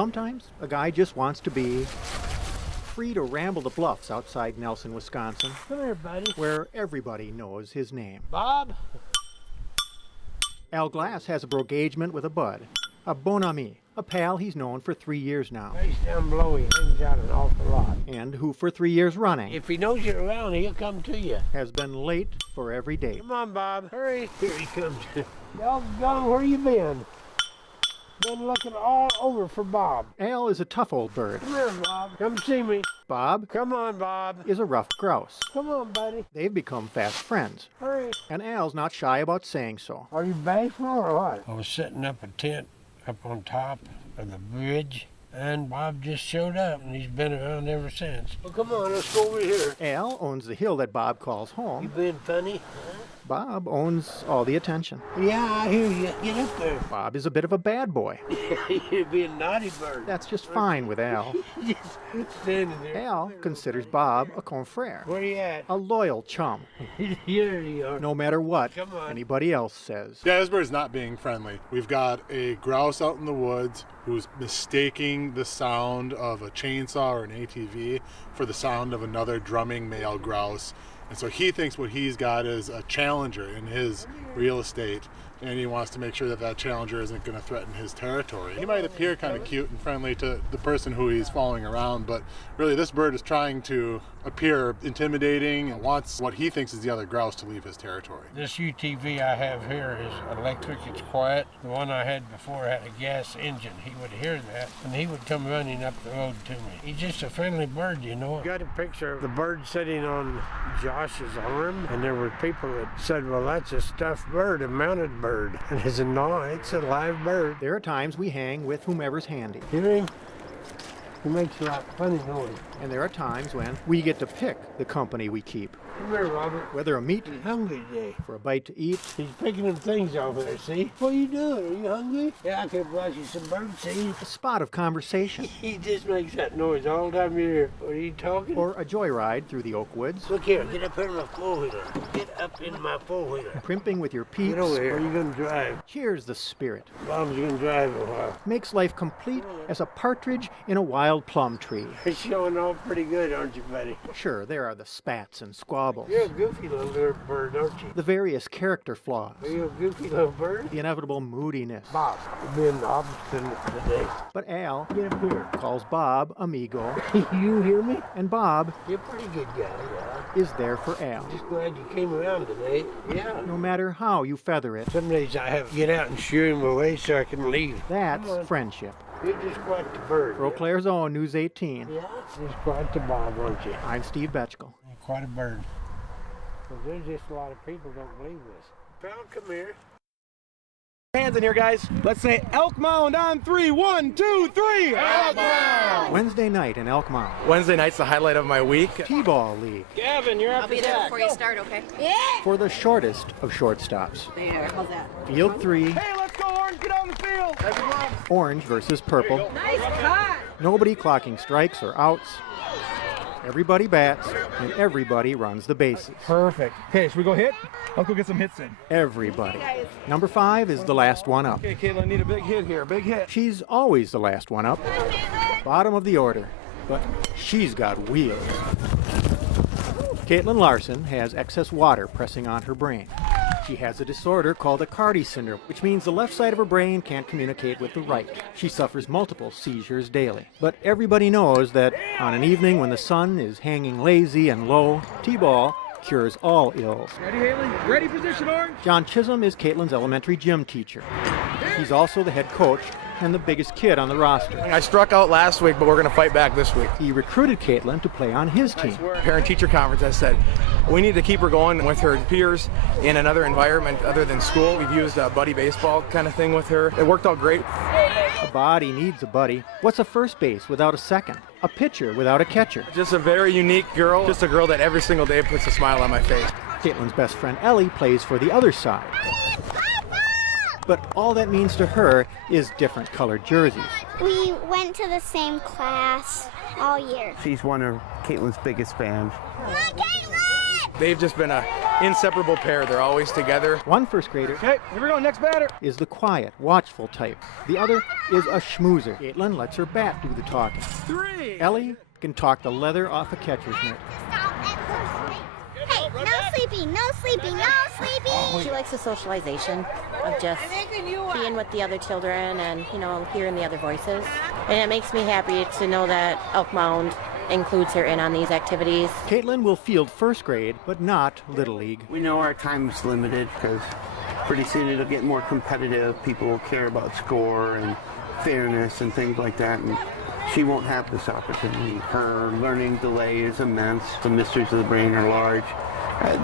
Sometimes a guy just wants to be free to ramble the bluffs outside Nelson, Wisconsin, Come here, buddy. where everybody knows his name. Bob? Al Glass has a brogagement with a bud, a bon ami, a pal he's known for 3 years now, He's down below. He hangs out an awful lot. and who for 3 years running If he knows you're around, he'll come to you. has been late for every date. Come on, Bob. Hurry. Here he comes. Y'all gone. Where you been? Been looking all over for Bob. Al is a tough old bird. Come here, Bob. Come see me. Bob Come on, Bob. is a rough grouse. Come on, buddy. They've become fast friends, Hurry. and Al's not shy about saying so. Are you bashful or what? I was setting up a tent up on top of the bridge, and Bob just showed up, and he's been around ever since. Well, come on, let's go over here. Al owns the hill that Bob calls You home. being funny? Bob owns all the attention. Yeah, I hear you. Get up there. Bob is a bit of a bad boy. You're being a naughty bird. That's just fine with Al. Just standing there. Al considers Bob a confrère, Where you at? a loyal chum, Here you are. no matter what Come on. anybody else says. Yeah, this bird's not being friendly. We've got a grouse out in the woods who's mistaking the sound of a chainsaw or an ATV for the sound of another drumming male grouse. And so he thinks what he's got is a challenger in his real estate, and he wants to make sure that that challenger isn't going to threaten his territory. He might appear kind of cute and friendly to the person who he's following around, but really this bird is trying to appear intimidating and wants what he thinks is the other grouse to leave his territory. This UTV I have here is electric, it's quiet. The one I had before had a gas engine. He would hear that, and he would come running up the road to me. He's just a friendly bird, you know. Got a picture of the bird sitting on Josh's arm, and there were people that said, well, that's a stuffed bird, a mounted bird. And I said, no, it's a live bird. There are times we hang with whomever's handy, Hear him? He makes a lot of funny noise. and there are times when we get to pick the company we keep, Come here, Robert. whether a meet He's hungry today. for a bite to eat, He's picking them things over there, see? What are you doing? Are you hungry? Yeah, I could brought you some bird seed. a spot of conversation, He just makes that noise all the time you're here. What, are you talking? or a joyride through the oak woods, Look here, get up here in my four-wheeler. Get up in my four-wheeler. primping with your peeps. Get over here. Where are you going to drive? Cheers the spirit. Bob's going to drive a while. Makes life complete as a partridge in a wild plum tree. You're showing off pretty good, aren't you, buddy? Sure, there are the spats and squabbles, You're a goofy little bird, aren't you? the various character flaws, Are you a goofy little bird? the inevitable moodiness. Bob, you're being obstinate today. But Al Get up here. calls Bob amigo, You hear me? and Bob You're a pretty good guy, yeah. is there for Al. Just glad you came around today. Yeah. No matter how you feather it, Some days I have to get out and shoo him away so I can leave. that's Come on. friendship. You're just quite the bird. Eau Claire's own News 18. Yeah. Just quite the Bob, aren't you? I'm Steve Betchkal. You're quite a bird. Well, there's just a lot of people don't believe this. Pal, come here. Hands in here, guys. Let's say Elk Mound on 3. 1, 2, 3. Elk Mound! Wednesday night in Elk Mound. Wednesday night's the highlight of my week. T-ball league Gavin, you're I'll be there before you start, okay? Yeah! for the shortest of shortstops. There, how's that? Field 3, Hey, let's go, Orange. Get on the field. orange versus purple. Nice cut! Nobody clocking strikes or outs. Everybody bats, and everybody runs the bases. Perfect. Okay, should we go hit? Let's go get some hits in. Everybody. Number 5 is the last one up. Okay, Caitlin, need a big hit here. Big hit. She's always the last one up. Bottom of the order. But she's got wheels. Caitlin Larson has excess water pressing on her brain. She has a disorder called a Cardi syndrome, which means the left side of her brain can't communicate with the right. She suffers multiple seizures daily. But everybody knows that on an evening when the sun is hanging lazy and low, T-ball cures all ills. Ready, Haley? Ready, position, Orange. John Chisholm is Caitlin's elementary gym teacher. He's also the head coach and the biggest kid on the roster. I struck out last week, but we're going to fight back this week. He recruited Caitlin to play on his team. Parent-teacher conference, I said, we need to keep her going with her peers in another environment other than school. We've used a buddy baseball kind of thing with her. It worked out great. A body needs a buddy. What's a first base without a second? A pitcher without a catcher? Just a very unique girl. Just a girl that every single day puts a smile on my face. Caitlin's best friend Ellie plays for the other side. But all that means to her is different colored jerseys. We went to the same class all year. She's one of Caitlin's biggest fans. Come on, Caitlin! They've just been an inseparable pair. They're always together. One first grader Okay, here we go, next batter. is the quiet, watchful type. The other is a schmoozer. Caitlin lets her bat do the talking. 3. Ellie can talk the leather off a catcher's mitt. Hey, no sleeping, no sleeping, no sleeping. She likes the socialization of just being with the other children and, hearing the other voices. And it makes me happy to know that Elk Mound includes her in on these activities. Caitlin will field first grade, but not Little League. We know our time is limited because pretty soon it'll get more competitive. People will care about score and fairness and things like that. And she won't have this opportunity. Her learning delay is immense. The mysteries of the brain are large.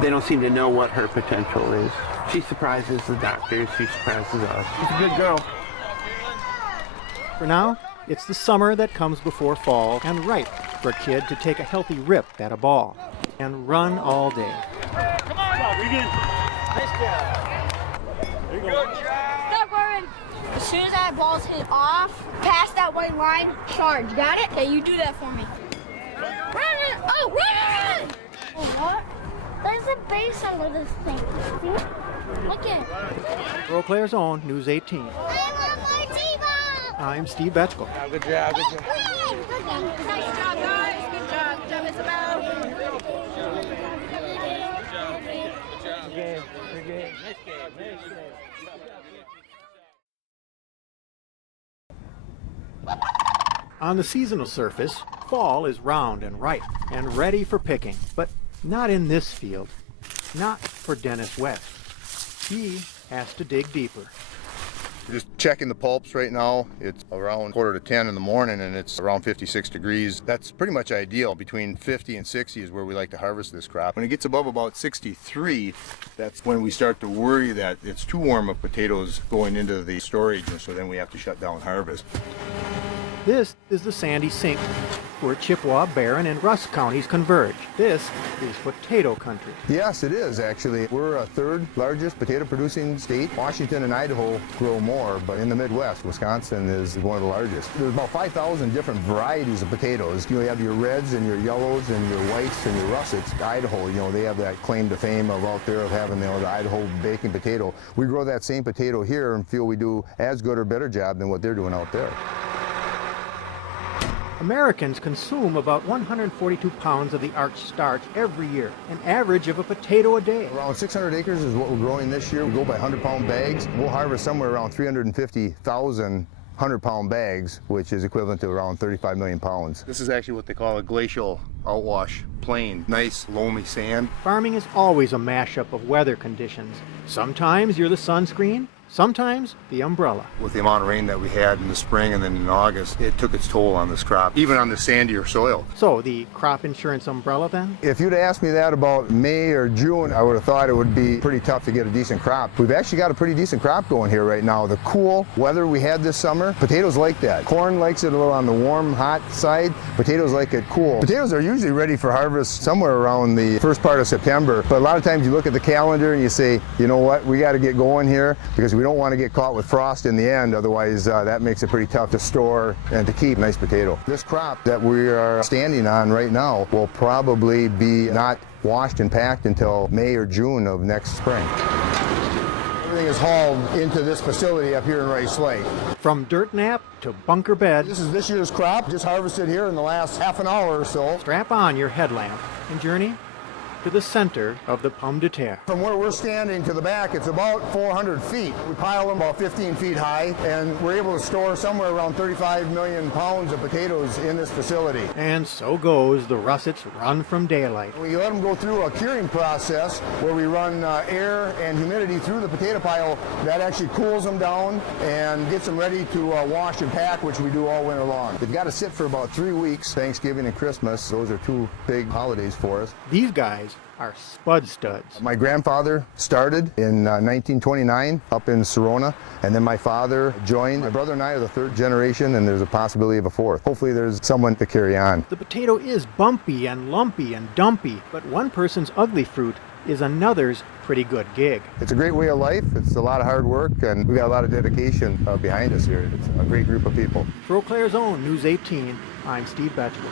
They don't seem to know what her potential is. She surprises the doctors. She surprises us. She's a good girl. For now, it's the summer that comes before fall and ripe for a kid to take a healthy rip at a ball and run all day. Come on, Regan. Nice job. There you go. Good job. Stop running. As soon as that ball's hit off, past that white line, charge. Got it? Okay, you do that for me. Run! Oh, run! Oh, what? There's a base under this thing. See? Look at it. Pro Players Own News 18. I want more T-ball. I'm Steve Betchkal. Good job, good job. Nice job, guys. Good job. Good job, Isabel. On the seasonal surface, fall is round and ripe and ready for picking, but not in this field. Not for Dennis West. He has to dig deeper. We're just checking the pulps right now. It's around 9:45 in the morning and it's around 56 degrees. That's pretty much ideal. Between 50 and 60 is where we like to harvest this crop. When it gets above about 63, that's when we start to worry that it's too warm of potatoes going into the storage, and so then we have to shut down harvest. This is the Sandy Sink, where Chippewa, Barron, and Rusk counties converge. This is potato country. Yes, it is actually. We're a third largest potato producing state. Washington and Idaho grow more, but in the Midwest, Wisconsin is one of the largest. There's about 5,000 different varieties of potatoes. You have your reds and your yellows and your whites and your russets. Idaho, they have that claim to fame of out there of having the Idaho baking potato. We grow that same potato here and feel we do as good or better job than what they're doing out there. Americans consume about 142 pounds of the arch starch every year, an average of a potato a day. Around 600 acres is what we're growing this year. We go by 100-pound bags. We'll harvest somewhere around 350,000 100-pound bags, which is equivalent to around 35 million pounds. This is actually what they call a glacial outwash plain. Nice, loamy sand. Farming is always a mashup of weather conditions. Sometimes you're the sunscreen, sometimes the umbrella. With the amount of rain that we had in the spring and then in August, it took its toll on this crop, even on the sandier soil. So the crop insurance umbrella then? If you'd asked me that about May or June, I would have thought it would be pretty tough to get a decent crop. We've actually got a pretty decent crop going here right now. The cool weather we had this summer, potatoes like that. Corn likes it a little on the warm, hot side. Potatoes like it cool. Potatoes are usually ready for harvest somewhere around the first part of September, but a lot of times you look at the calendar and you say, you know what, we got to get going here because we don't want to get caught with frost in the end, otherwise that makes it pretty tough to store and to keep nice potato. This crop that we are standing on right now will probably be not washed and packed until May or June of next spring. Everything is hauled into this facility up here in Rice Lake. From dirt nap to bunker bed. This is this year's crop, just harvested here in the last half an hour or so. Strap on your headlamp and journey to the center of the Pomme de Terre. From where we're standing to the back, it's about 400 feet. We pile them about 15 feet high, and we're able to store somewhere around 35 million pounds of potatoes in this facility. And so goes the russets run from daylight. We let them go through a curing process where we run air and humidity through the potato pile. That actually cools them down and gets them ready to wash and pack, which we do all winter long. They've got to sit for about 3 weeks. Thanksgiving and Christmas, those are two big holidays for us. These guys are spud studs. My grandfather started in 1929 up in Serona, and then my father joined. My brother and I are the third generation, and there's a possibility of a fourth. Hopefully there's someone to carry on. The potato is bumpy and lumpy and dumpy, but one person's ugly fruit is another's pretty good gig. It's a great way of life. It's a lot of hard work, and we've got a lot of dedication behind us here. It's a great group of people. For Eau Claire's Own News 18, I'm Steve Betchkal.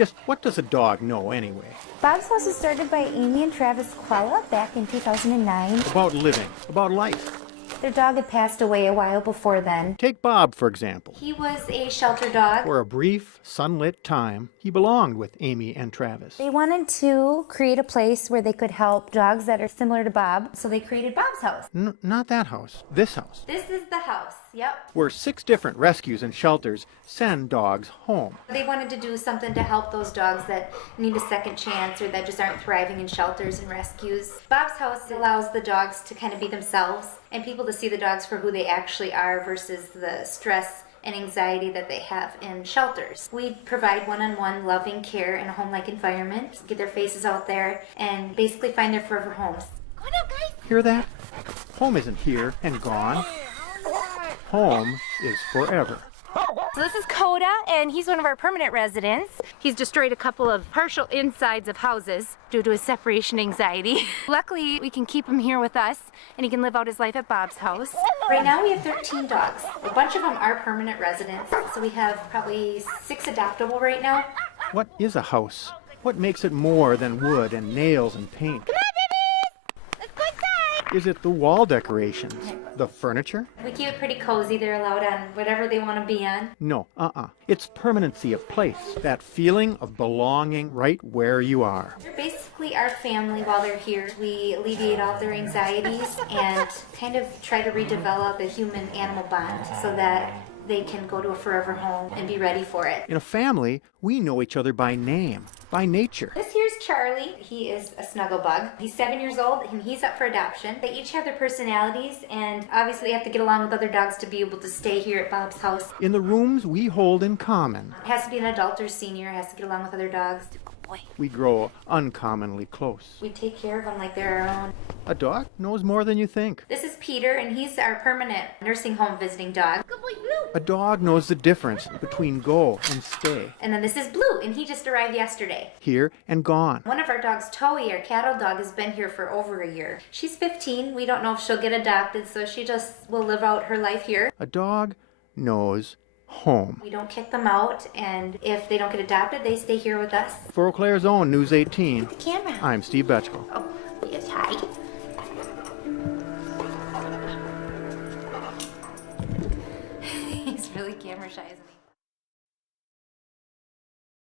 Just what does a dog know anyway? Bob's House was started by Amy and Travis Quella back in 2009. About living, about life. Their dog had passed away a while before then. Take Bob, for example. He was a shelter dog. For a brief, sunlit time, he belonged with Amy and Travis. They wanted to create a place where they could help dogs that are similar to Bob, so they created Bob's House. Not that house. This house. This is the house, yep. Where 6 different rescues and shelters send dogs home. They wanted to do something to help those dogs that need a second chance or that just aren't thriving in shelters and rescues. Bob's House allows the dogs to kind of be themselves and people to see the dogs for who they actually are versus the stress and anxiety that they have in shelters. We provide one-on-one loving care in a home-like environment, get their faces out there, and basically find their forever homes. Go on out, guys! Hear that? Home isn't here and gone. Home is forever. So this is Coda, and he's one of our permanent residents. He's destroyed a couple of partial insides of houses due to his separation anxiety. Luckily, we can keep him here with us, and he can live out his life at Bob's house. Right now we have 13 dogs. A bunch of them are permanent residents, so we have probably 6 adoptable right now. What is a house? What makes it more than wood and nails and paint? Come on, babies! Let's go inside! Is it the wall decorations? The furniture? We keep it pretty cozy. They're allowed on whatever they want to be on. No, It's permanency of place. That feeling of belonging right where you are. They're basically our family while they're here. We alleviate all their anxieties and kind of try to redevelop a human-animal bond so that they can go to a forever home and be ready for it. In a family, we know each other by name, by nature. This here's Charlie. He is a snuggle bug. He's 7 years old and he's up for adoption. They each have their personalities and obviously have to get along with other dogs to be able to stay here at Bob's house. In the rooms we hold in common. It has to be an adult or senior, has to get along with other dogs. We grow uncommonly close. We take care of them like they're our own. A dog knows more than you think. This is Peter, and he's our permanent nursing home visiting dog. Good boy, Blue. A dog knows the difference between go and stay. And then this is Blue, and he just arrived yesterday. Here and gone. One of our dogs, Toey, our cattle dog, has been here for over a year. She's 15. We don't know if she'll get adopted, so she just will live out her life here. A dog knows home. We don't kick them out, and if they don't get adopted, they stay here with us. For Eau Claire's own News 18, Camera. I'm Steve Betchkal. Oh, yes, hi. He's really camera shy, isn't he?